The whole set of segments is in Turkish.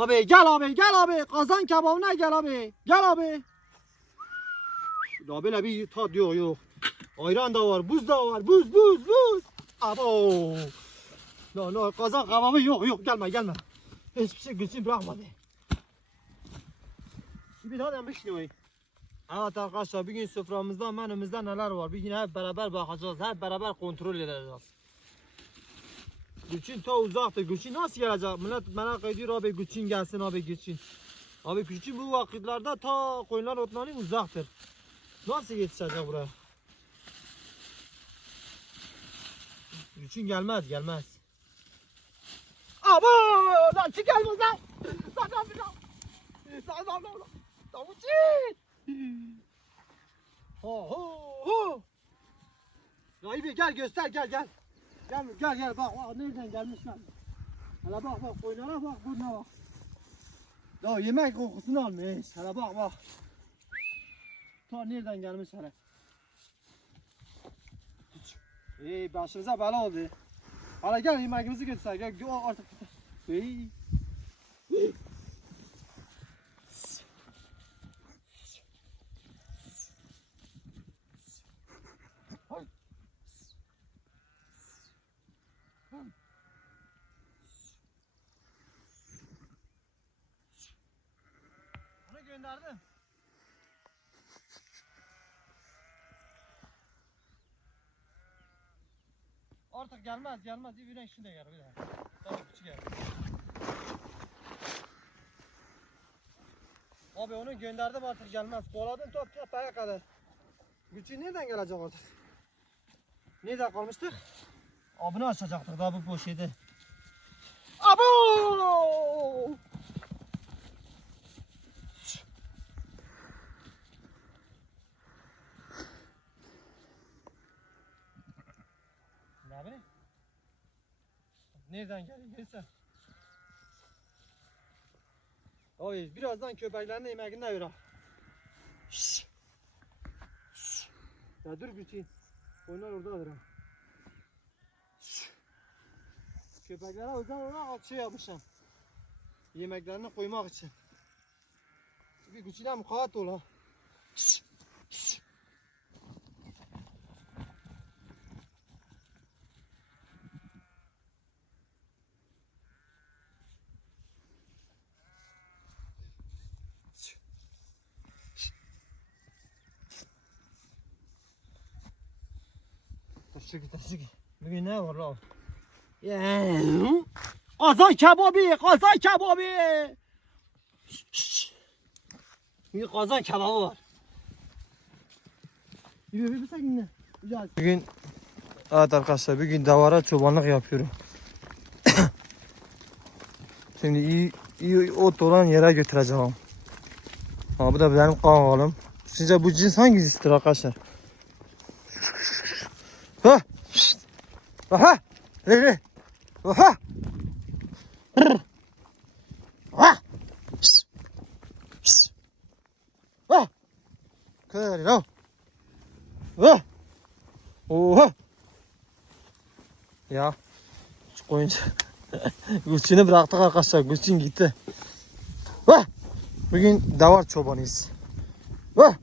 Abi gel abi gel abi. Kazan kebabına gel abi. Gel abi. Daha böyle bir tat yok yok. Ayran da var, buz da var. Buz buz buz. Abo. No no kazan kebabı yok yok gelme gelme. Hiçbir şey gücüm bırakmadı. Bir daha demiş ne Evet arkadaşlar bugün soframızda menümüzde neler var? Bugün hep beraber bakacağız. Hep beraber kontrol edeceğiz. Gülçin ta uzaktır. Gülçin nasıl gelecek? Millet merak ediyor abi Gülçin gelsin abi Gülçin. Abi Gülçin bu vakitlerde ta koyunlar otlanıyor uzaktır. Nasıl yetişecek buraya? Gülçin gelmez gelmez. Abo! Lan çık gelmez lan! Lan lan lan! Lan lan lan! Gülçin! Ho ho ho! Rahibi gel göster gel gel. Gel gel gel bak bak nereden gelmişler. Hele bak bak koyunlara bak burnuna bak. Ya yemek kokusunu almış. Hele bak bak. Ta nereden gelmiş hele. İyi başımıza bela oldu. Hala gel yemeğimizi götür. Gel gel artık. İyi. Onu gönderdim. Artık gelmez gelmez. Bir renk şimdi gelir bir daha. Daha küçük gelir. Abi onu gönderdim artık gelmez. Koladım top tepeye kadar. Gücü nereden gelecek artık? Nerede kalmıştık? Abını açacaktık daha bu poşeti. Abo! Abi? Nereden geldi neyse. Abi birazdan köpeklerin ver ha. Şşş. Şşş. Ya dur Gülçin. Onlar oradadır ha. Köpeklere özel olarak şey yapmışım. Yemeklerini koymak için. Bir Gülçin'e mukayyet ol ha. Taşı git. Bugün ne var lan? Kazan kebabı, kazan kebabı. Bir kazan kebabı var. Yürü bir yine. Bugün Evet arkadaşlar bugün davara çobanlık yapıyorum. Şimdi iyi, iyi ot olan yere götüreceğim. Ha, bu da benim kanalım. Sizce bu cins hangi cinstir arkadaşlar? Ha! Şşt! Aha! Rere! Aha! Aha! Şşt! Şşt! Ah! Kırı lo! Ah! Oha! Ya şu koyunca Gülçin'i bıraktık arkadaşlar. Gülçin gitti. Ah! Bugün davar çobanıyız. Ah!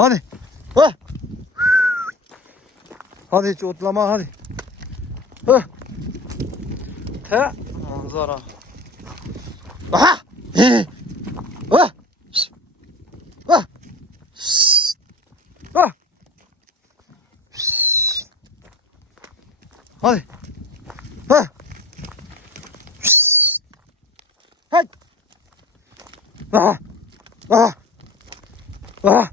Hadi. Ha. Hadi hiç otlama hadi. Ha. Te. Manzara. Aha. Ha. Ha. Ha. Hadi. Ha. Şşt. Hadi. Aha. Aha. Aha.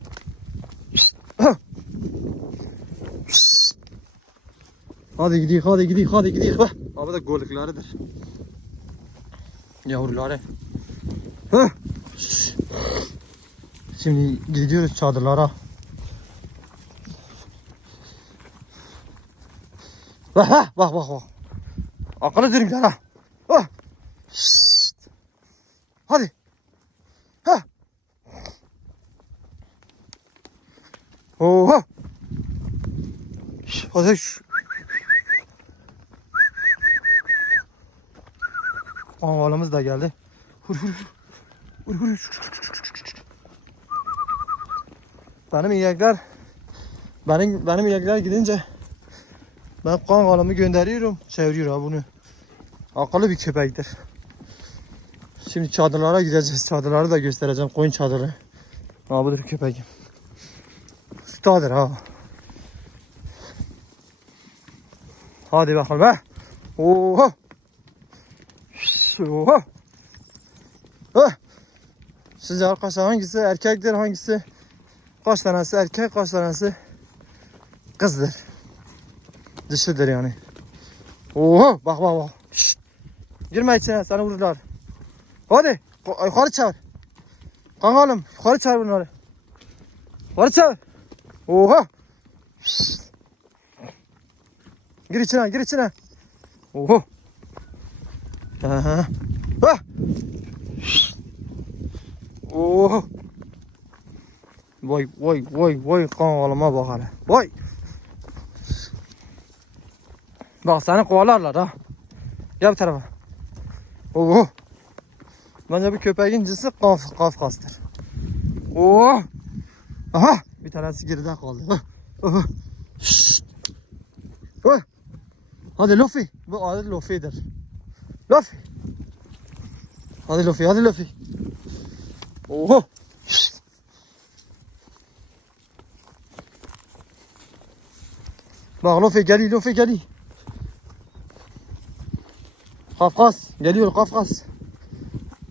Hadi gidiyor, hadi gidiyor, hadi gidiyor. Bak. Abi da gollükleridir. Yavruları. Şşş. Şimdi gidiyoruz çadırlara. Bak ha, bak bak bak. Akıllı dürümler ha. Hadi. Ha. Oha. Hadi şu. Kangalımız da geldi. Hur hur hur. Hur hur. Benim inekler benim benim inekler gidince ben kangalımı gönderiyorum. Çeviriyor ha bunu. Akıllı bir köpektir. Şimdi çadırlara gideceğiz. Çadırları da göstereceğim. Koyun çadırı. Ha budur köpeğim. Stadır ha. Hadi bakalım ha. Oha. Oha. Ha. Sizce arkadaşlar hangisi erkektir hangisi kaç tanesi erkek kaç tanesi kızdır. Dişidir yani. Oha bak bak bak. Şşt. Girme içine seni vururlar. Hadi yukarı çağır. Kankalım yukarı çağır bunları. Yukarı çağır. Oha. Şşt. Gir içine gir içine. Oho. Aha. Ah. Oho. Vay vay vay vay kankalıma bak hele. Vay. Bak seni kovalarlar ha. Gel bu tarafa. Oho. Bence bu köpeğin cinsi kaf, kafkastır. Oo. Aha. Bir tanesi geride kaldı. Ah. Aha. Şşt. Ah. Hadi Luffy. Bu adı Luffy'dir. Luffy. Hadi Luffy, hadi Luffy. Oho. Şşt. Bak Luffy geliyor, Luffy geliyor. Kafkas. Geliyor Kafkas.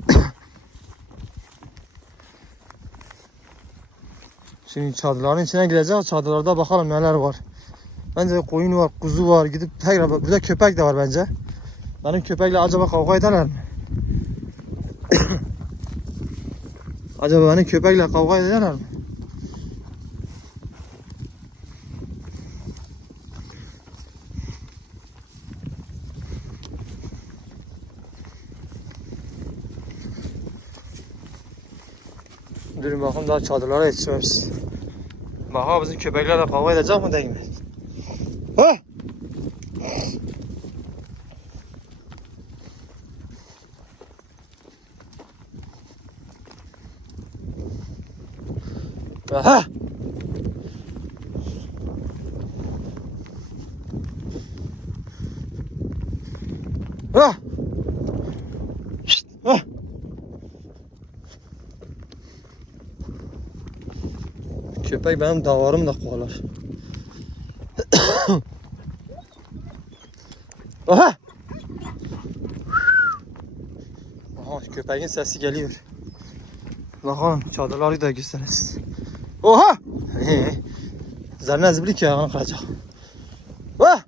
Şimdi çadırların içine gireceğiz. Çadırlarda bakalım neler var. Bence koyun var, kuzu var. Gidip tekrar. Burada köpek de var bence. Benim köpekle acaba kavga ederler mi? acaba benim köpekle kavga ederler mi? Durun bakın daha çadırlara yetişmemiş. Bak bizim köpeklerle kavga edecek mi değil mi? Ha? Aha! Ha! Şşt! Ha! Köpek benim davarımı da kovalar. Aha! Aha köpeğin sesi geliyor. Bakalım çadırları da gösteririz. Oha! Zannez bilik ya lan kıracak. Vah!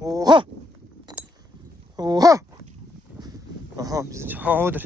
Oha! Oha! Aha bizim ha odur.